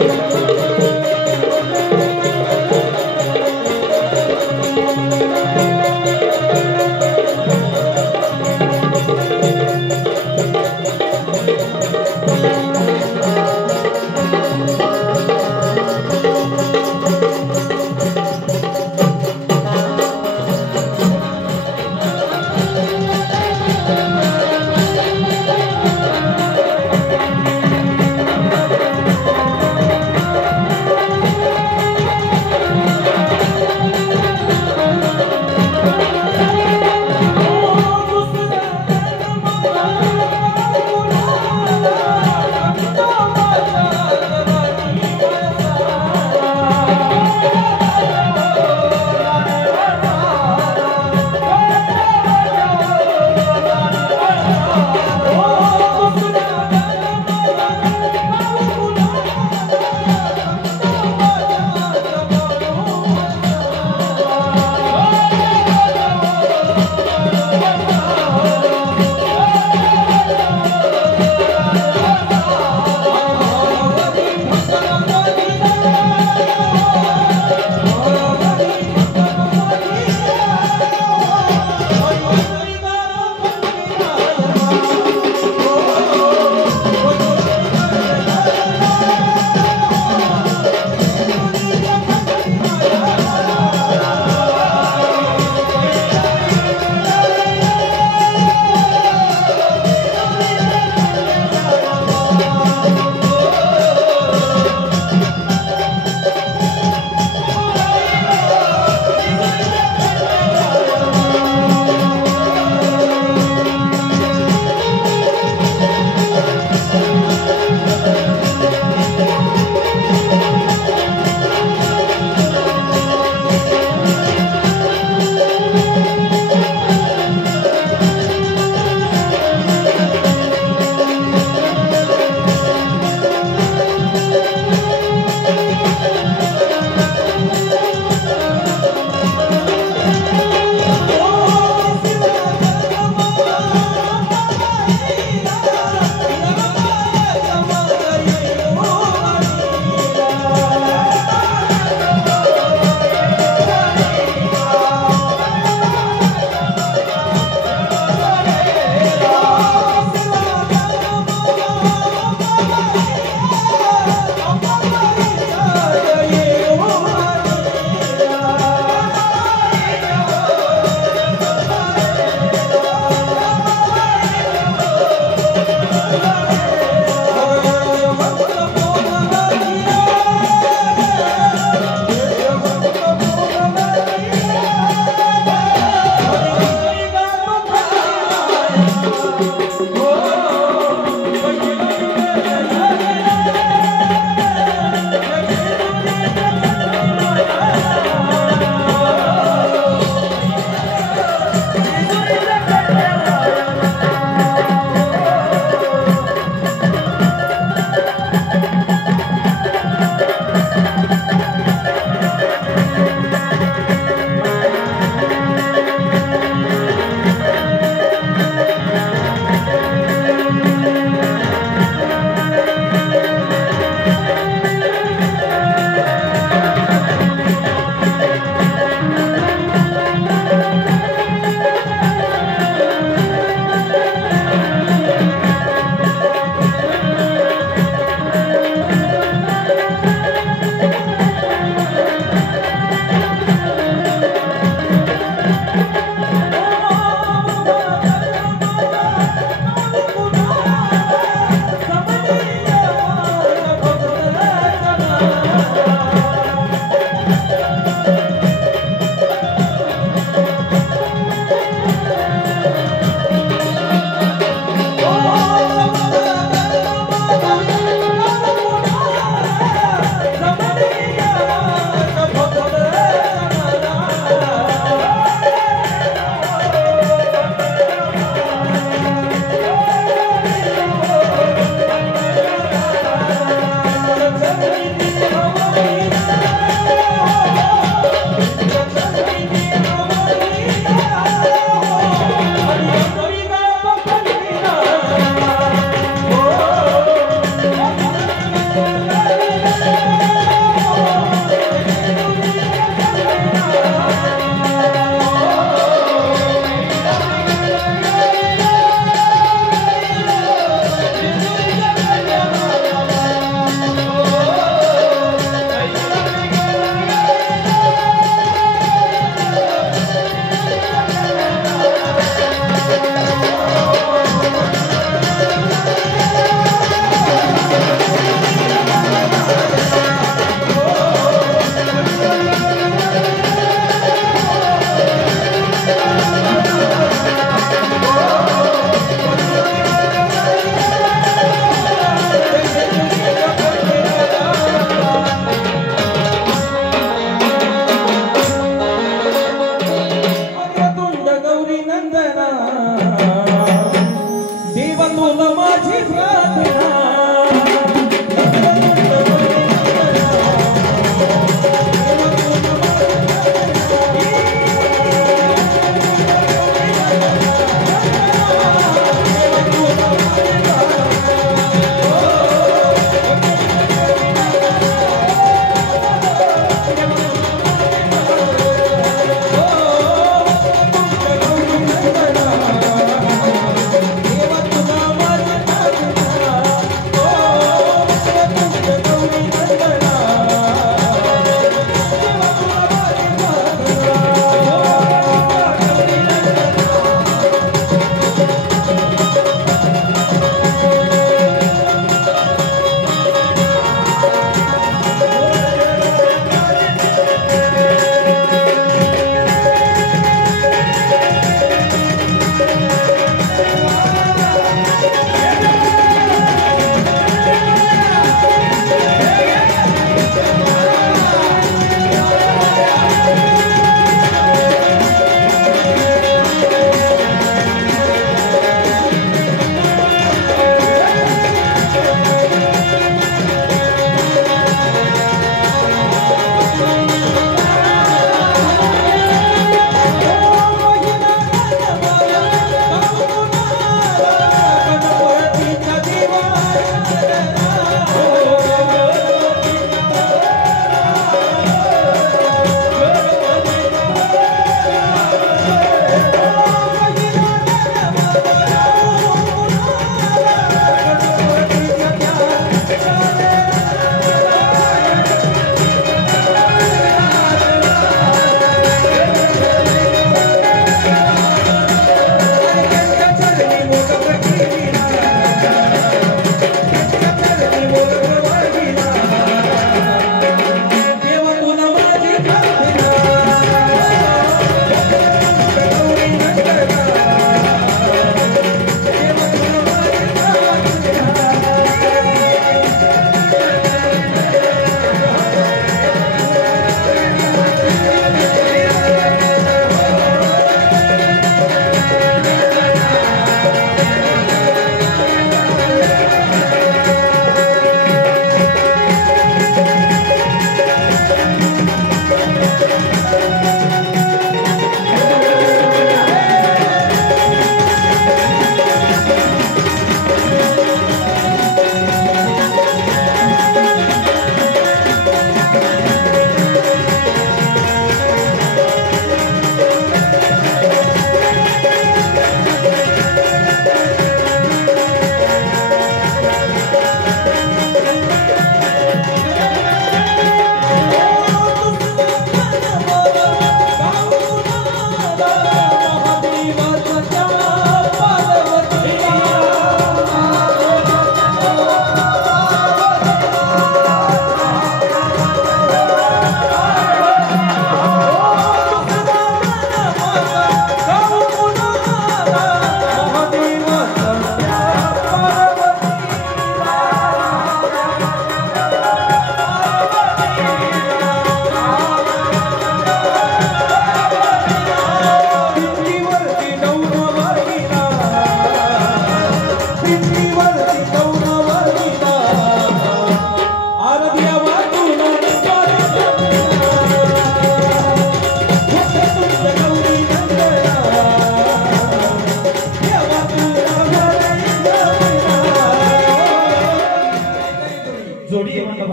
Thank you.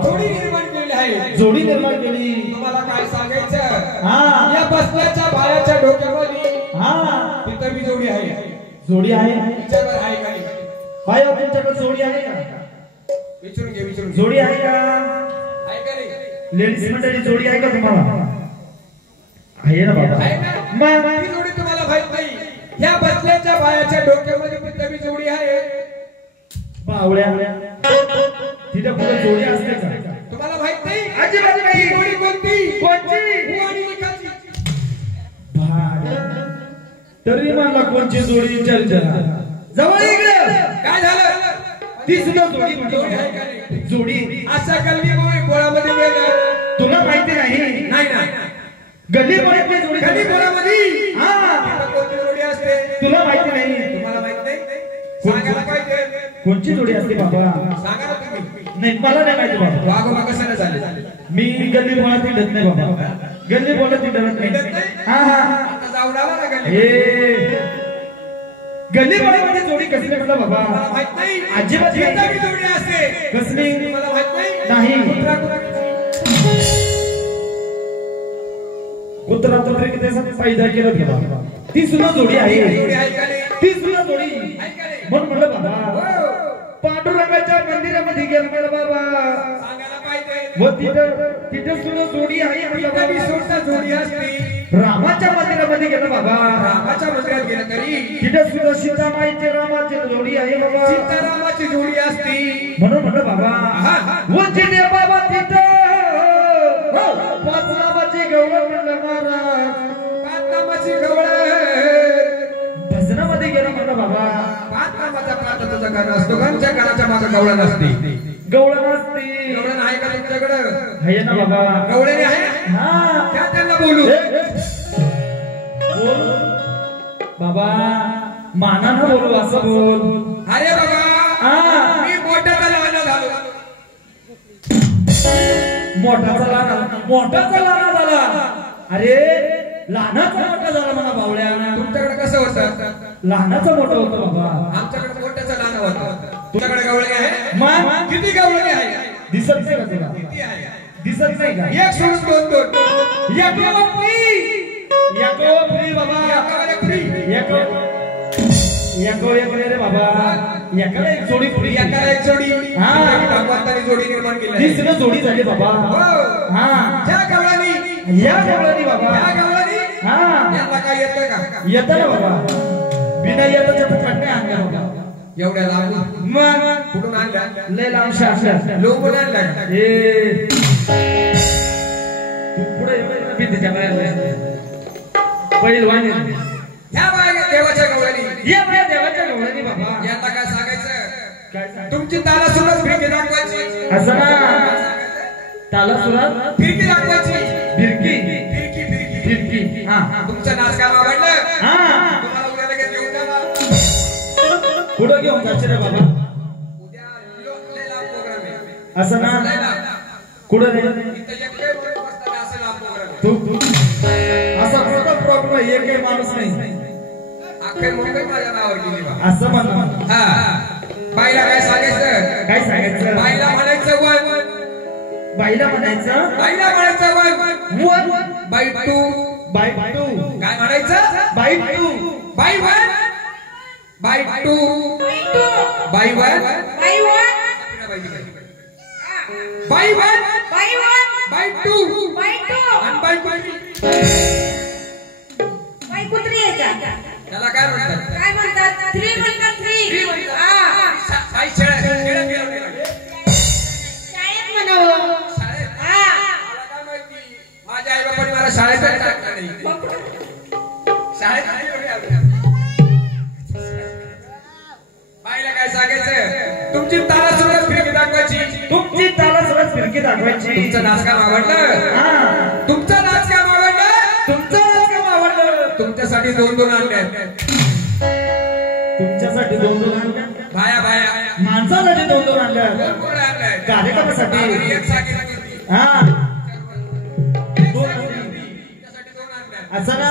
जोडी निर्माण केली आहे. जोडी निर्माण केली. तुम्हाला काय सांगायचं? हा या बसल्याच्या बायाच्या डोक्यामध्ये हा तिथं बी जोडी आहे. जोडी आहे. विचारवर आहे का नाही? बाई तुमच्याकडे जोडी आहे का? विचारून घे विचारून. जोडी आहे का? आहे का नाही? लेडीज मंडळी जोडी आहे का तुम्हाला? आहे ना बाबा? आहे ना? मग ती जोडी तुम्हाला माहित नाही. या बसल्याच्या बायाच्या डोक्यामध्ये तिथं बी जोडी आहे. बावळ्या तिथे कुठे जोडी असते का? तुम्हाला माहित नाही? अजिबात नाही. ती जोडी कोणती? कोणची? आणि विकाची. तरी मला कोणची जोडी विचार जवळ इकडे काय झालं? ती सुद्धा जोडी जोडी आहे का नाही? जोडी अशा गल्ली बोळामध्ये गेलं. तुला माहिती नाही? नाही ना. गल्ली बोळातली जोडी गल्ली बोळामध्ये हा तिथं कोणती जोडी असते? तुला माहिती नाही? तुम्हाला माहित नाही? सांगायला पाहिजे. कोणची जोडी असते बाबा? सांगा ना तुम्ही. नाही मला नाही माहिती बाबा. वागोबा कशाला झाले? मी गल्ली बोळात हिंडत नाही बाबा. गल्ली बोळात हिंडत नाही. हा हा आता जाऊन आला ना गल्ली. हे गल्ली बोळामध्ये जोडी कसली म्हटलं बाबा? मला माहित नाही. अजिबात नाही. तिथं बी जोडी असते. कसली? मला माहित नाही. नाही. कुत्रा कुत्रा किती फायदा केला बाबा. ती सुद्धा जोडी आहे. जोडी आहे का नाही? ती सुद्धा जोडी आहे का नाही? म्हणून म्हणलं बाबा हो. पांडुरंगाच्या मंदिरामध्ये गेलं मला बाबा. सांगायला पाहिजे. व तिथं सुद्धा जोडी आहे. तिथं बी सुद्धा जोडी असते. रामाच्या मंदिरामध्ये गेलं बाबा. रामाच्या मंदिरात गेलं तरी तिथं सुद्धा सीतामाईचे रामाची जोडी आहे बाबा. सीतारामाची जोडी असते. म्हणून म्हणलं बाबा व जिथे बाबा तिथं पाच नामाची गवळ म्हणलं महाराज. पाच नामाची गवळ भजनामध्ये गेलं म्हणलं बाबा. पाच नामाचा प्रार्थनाचा गाणं असतो. गाणच्या गाण्याच्या मागे गवळ नसते. गवळ नसते. गवळण आहे का तुमच्याकडं? आहे ना बाबा. गवळणी आहे. हा त्या त्यांना बोलू. बोल बाबा. मानानं बोलू असं बोल. अरे बाबा मी मोठ्याचा लहान झालो. मोठाचा लहान झाला. अरे लहानाचा मोठा झाला म्हणा बावळ्या. तुमच्याकडे कसं होतं? लहानाचा मोठा होतो बाबा. आमच्याकडे मोठ्याचा लहान होता. तुमच्याकडे गवळणी आहे? मग किती गवळणी आहे? दिसत नाही का तुला? किती आहे? दिसत नाही का? एक सोडून दोन दोन. एकावर फ्री बाबा. एकावर एक रे बाबा. एकाला एक जोडी फ्री. एकाला एक जोडी. हा. भगवंताने जोडी निर्माण केली ती आहे. सुद्धा जोडी झाली बाबा. हो. हा त्या गवळणी या गवळणी बाबा. त्या गवळणी हा यांना काय येतं का? येतं ना बाबा. बिना येताच्या फुकट नाही आणल्या बाबा. एवढ्या लांब मग कुठून आणल्या? लय लांब शास्त्र लोकून आणल्या का? ए तू पुढे भीतीच्या पहिलवान ह्या बाया देवाच्या गवळणी. या बाया देवाच्या गवळणी बाबा. यांना काय सांगायचं? काय सांग? तुमची ताला सुरात फिरकी दाखवायची. असं ना. ताला सुरात फिरकी दाखवायची. फिरकी फिरकी फिरकी फिरकी. हा तुमचं नाचकाम आवडलं? हा तुम्हाला उद्या लगेच येऊन जाणार. पुढे घेऊन जायचे रे बाबा. उद्या लय लांब प्रोग्राम आहे. असं ना. लय लांब. कुठं रे? इथं एक काही माणूस बसताना असं लांब प्रोग्राम आहे. तू असा कुठला प्रॉब्लेम आहे? एकही माणूस नाही. अख्खे मुंबई माझ्या नावावर गेली बा. असं म्हणा. हा. बाईला काय सांगायचं? काय सांगायचं? बाईला म्हणायचं वन. बाईला म्हणायचं. बाईला म्हणायचं one. One by two. By two. काय म्हणायचं? By two. बाई वन. By two. बाई वन. बाई वन. By two. आणि बाई कुत्री आहे का? त्याला काय म्हणतात? काय म्हणतात? थ्री म्हणतात. थ्री. बाई शाळेत गेला. शाळेत म्हणावं. शाळेत. मला काय माहिती? माझ्या आई बापाने मला शाळेत टाकलं नाही. शाळेत बाईला काय सांगायचं? तुमची ताला सुरात फिरकी दाखवायची. तुमची ताला सुरात फिरकी दाखवायची. तुमचं नाचकाम आवडलं? हा तुमचं नाचकाम आवडलं? तुमचं नाचकाम आवडलं. तुमच्यासाठी दोन दोन आणले. तुमच्यासाठी दोन दोन आणल्या. बाया बाया माणसासाठी दोन दोन आणल्या. कोण कोण आणलंय? कार्यक्रमासाठी. आम्ही एक सांगितलं होती. हा तुमच्यासाठी दोन आणल्या. असं ना.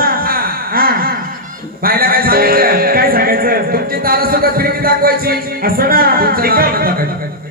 हा बाईला काय सांगायचं? काय सांगायचं? तुमची तारा सोबत फिरकी दाखवायची. असं ना. तुमचं नाव ठीक आहे. टाकायचं.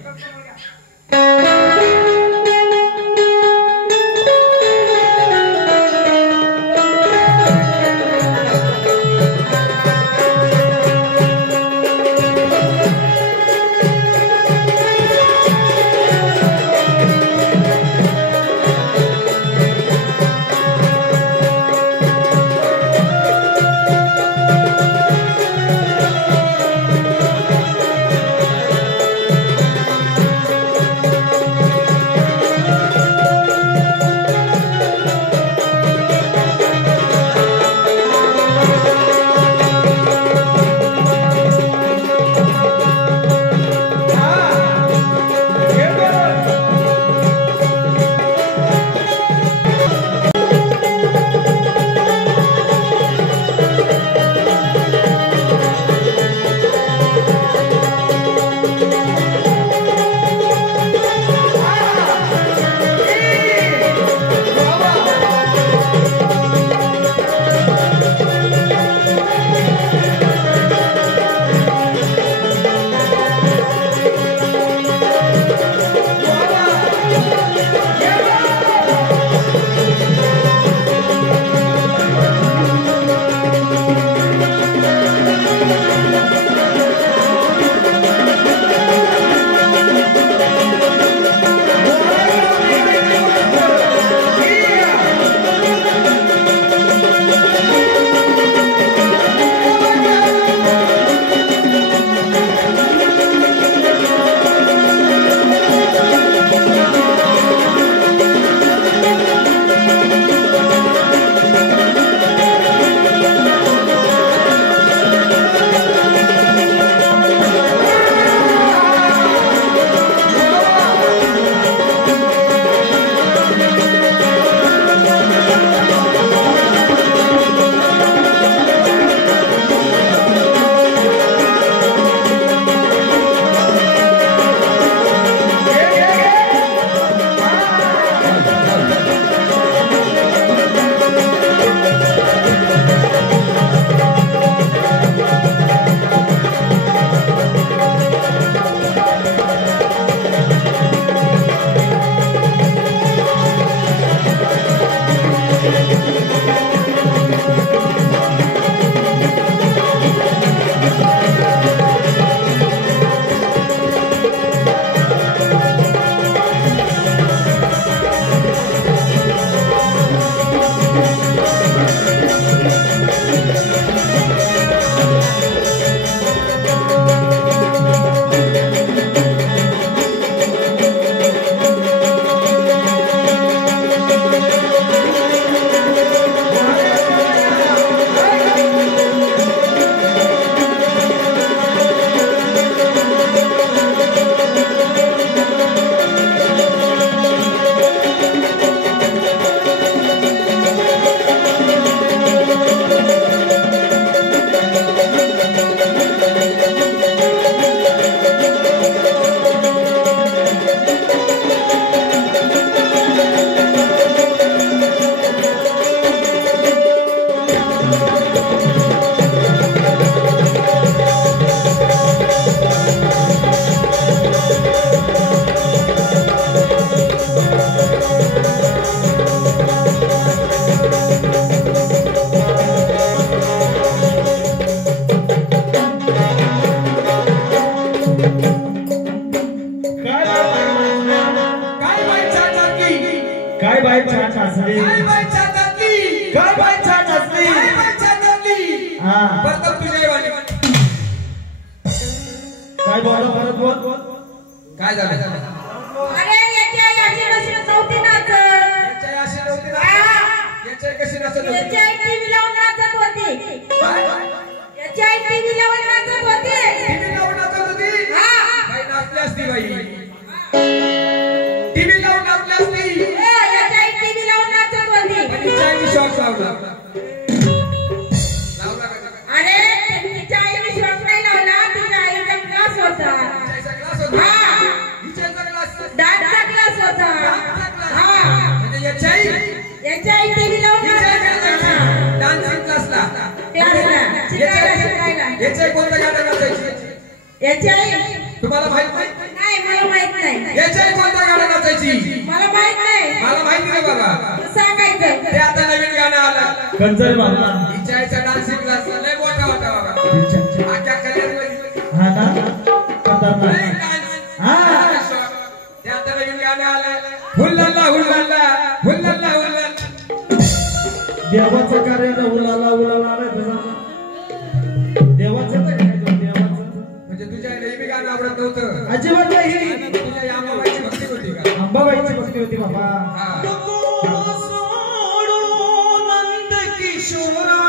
काय बाई छान असली काय बाई छातातली काय बाई छान असली काय बाई छातातली हा बरं तुझ्या वाली काय बोल परत बोल काय झालं अरे याची आई अशी नशी नव्हती नाचत. याच्या अशी नव्हती ना याच्या कशी नसत याची आई टीव्ही लावून नाचत होती. याची आई टीव्ही लावून नाचत होती. टीव्ही लावून नाचत होती हा. बाई नाचली असती बाई टीव्ही लावून नाचली असती याची आई टीव्ही लावून नाचत होती. पण हिच्या आईने शॉक लावला लावला का अरे तिच्या आईने शॉक नाही लावला. तिच्या आईचा क्लास होता. हिच्या क्लास होता हा. हिच्या क्लास डान्सचा क्लास होता. हा. म्हणजे याच्या आई याची आई टीव्ही लावून नाचत होती. डान्सिंग क्लासला क्लासला शिकायला. याच्या कोणत्या गाणं नाचायची याची आई तुम्हाला माहित नाही नाही मला माहित नाही. याच्या कोणत्या गाणं नाचायची मला माहित नाही. मला माहिती नाही बाबा सांगायचं ते आता नवीन गाणं आलं कंचन बाबा हिच्या आईचा डान्सिंग क्लास लय मोठा होता बाबा आख्या कल्याणमध्ये हा ना खतरनाक लय डान्स हा ते आता नवीन गाणं आलं हुल्लल्ला हुल्लल्ला हुल्लल्ला हुल्लल्ला देवाचं कार्य उलाला उलाला देवाचं देवाचं म्हणजे तुझ्या नेहमी गाणं आवडत नव्हतं अजिबात नाही तुझ्या या अंबाबाईची भक्ती होती का अंबाबाईची भक्ती होती बाबा हा नंद किशोरा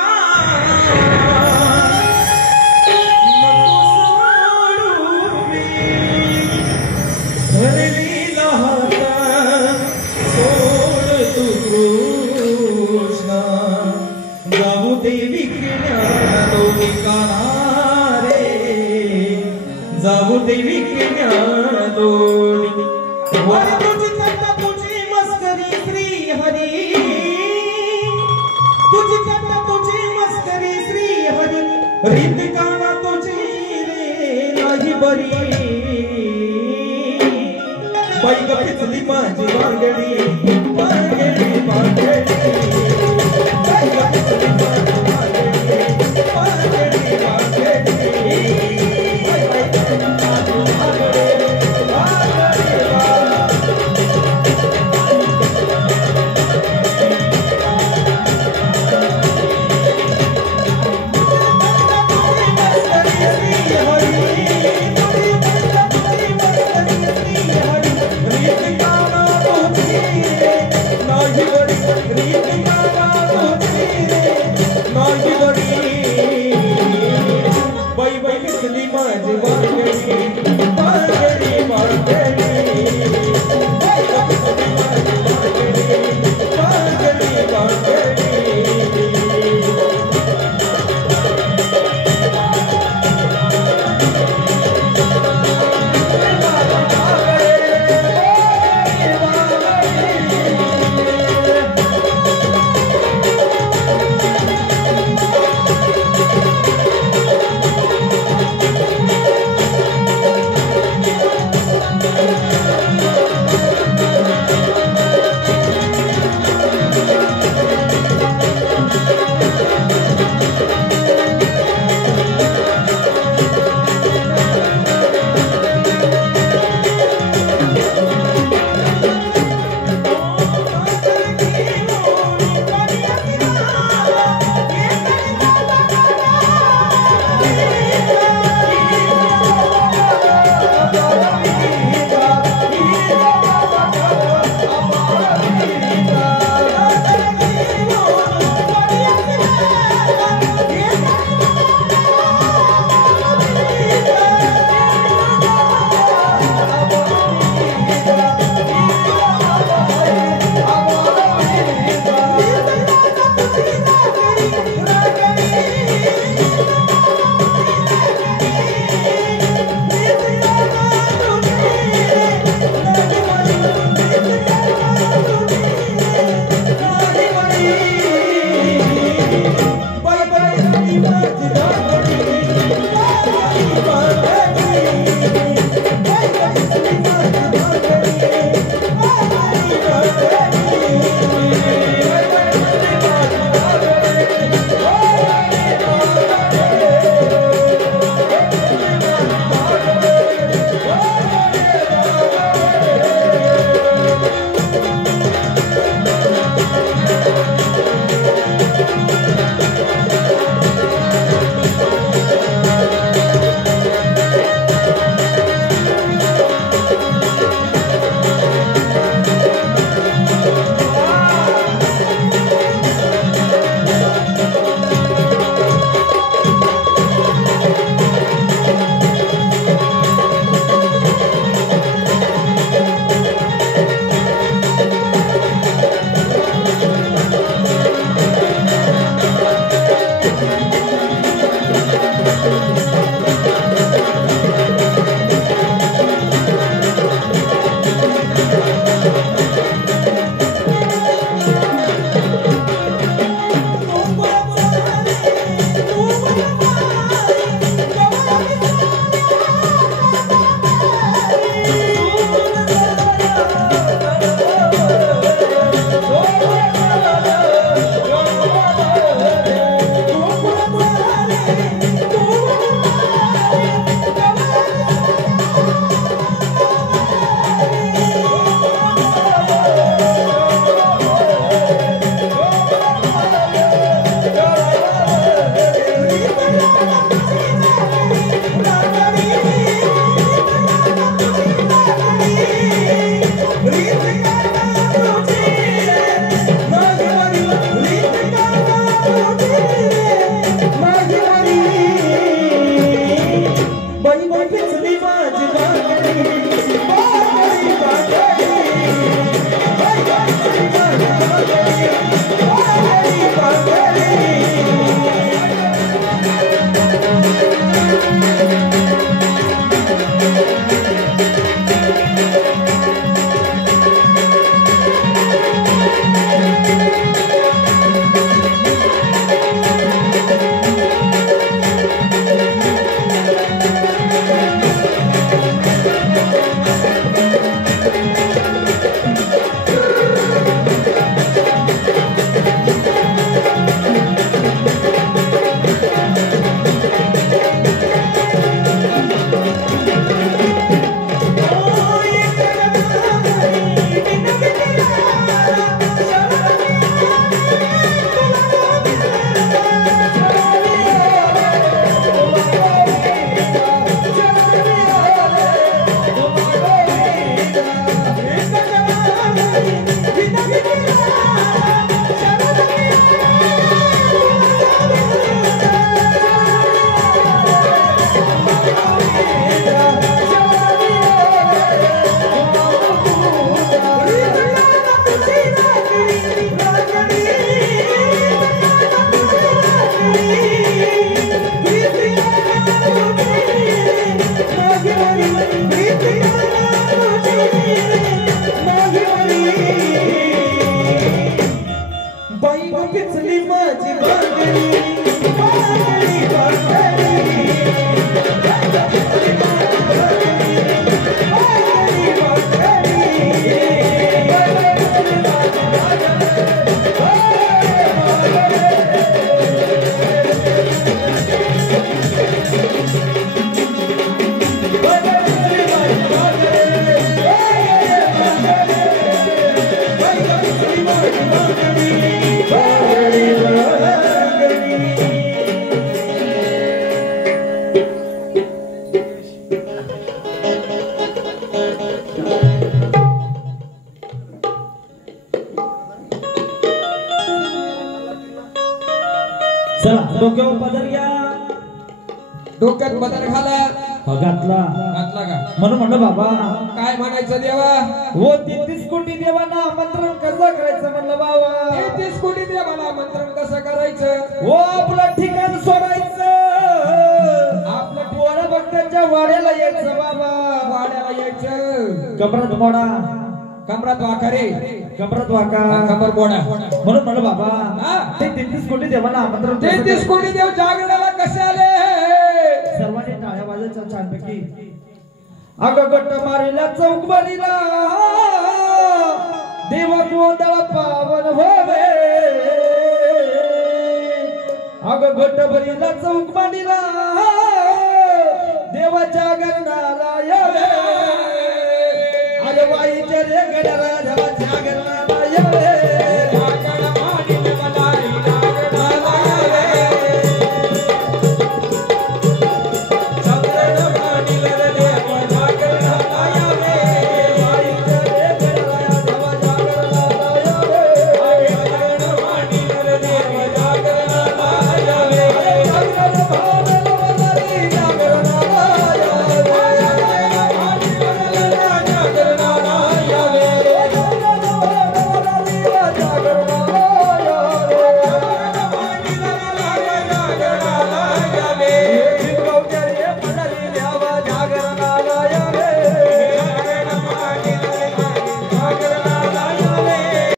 जाऊ देवी ज्ञानोनी तुझी कथा तुझी मस्करी श्री हरी तुझी कथा तुझी मस्करी श्री हरी रीत काना तुझी रे नाही बरी बाई गपितली माझी वांगडी वांगडी वांगडी बाई गपितली माझी वांगडी वांगडी वांगडी No चला डोक्यावर पदर घ्या डोक्यात बदल घाला घातला घातला का म्हणून म्हणलं बाबा काय म्हणायचं देवा हो 33 कोटी देवांना आमंत्रण कसं करायचं म्हणलं बाबा 33 कोटी देवाला आमंत्रण कसं करायचं हो आपलं ठिकाण सोडायचं आपलं पोरं भक्तांच्या वाड्याला यायचं बाबा वाड्याला यायचं कमरात मोडा कमरात वाकारे कमरात वाका कमर बोडा म्हणून म्हणलं बाबा ते 33 कोटी देवांना आमंत्रण कसं 33 कोटी देव जागरणाला कसे आले सर्वांनी टाळ्या वाजायच्या छानपैकी अगं गट मारीला चौक मारीला देवा गोंधळ पावन व्हावे अगं गट भरीला चौक मारीला देवाच्या गरणाला यावे अगं वाईच्या रे गडरा देवाच्या गरणाला यावे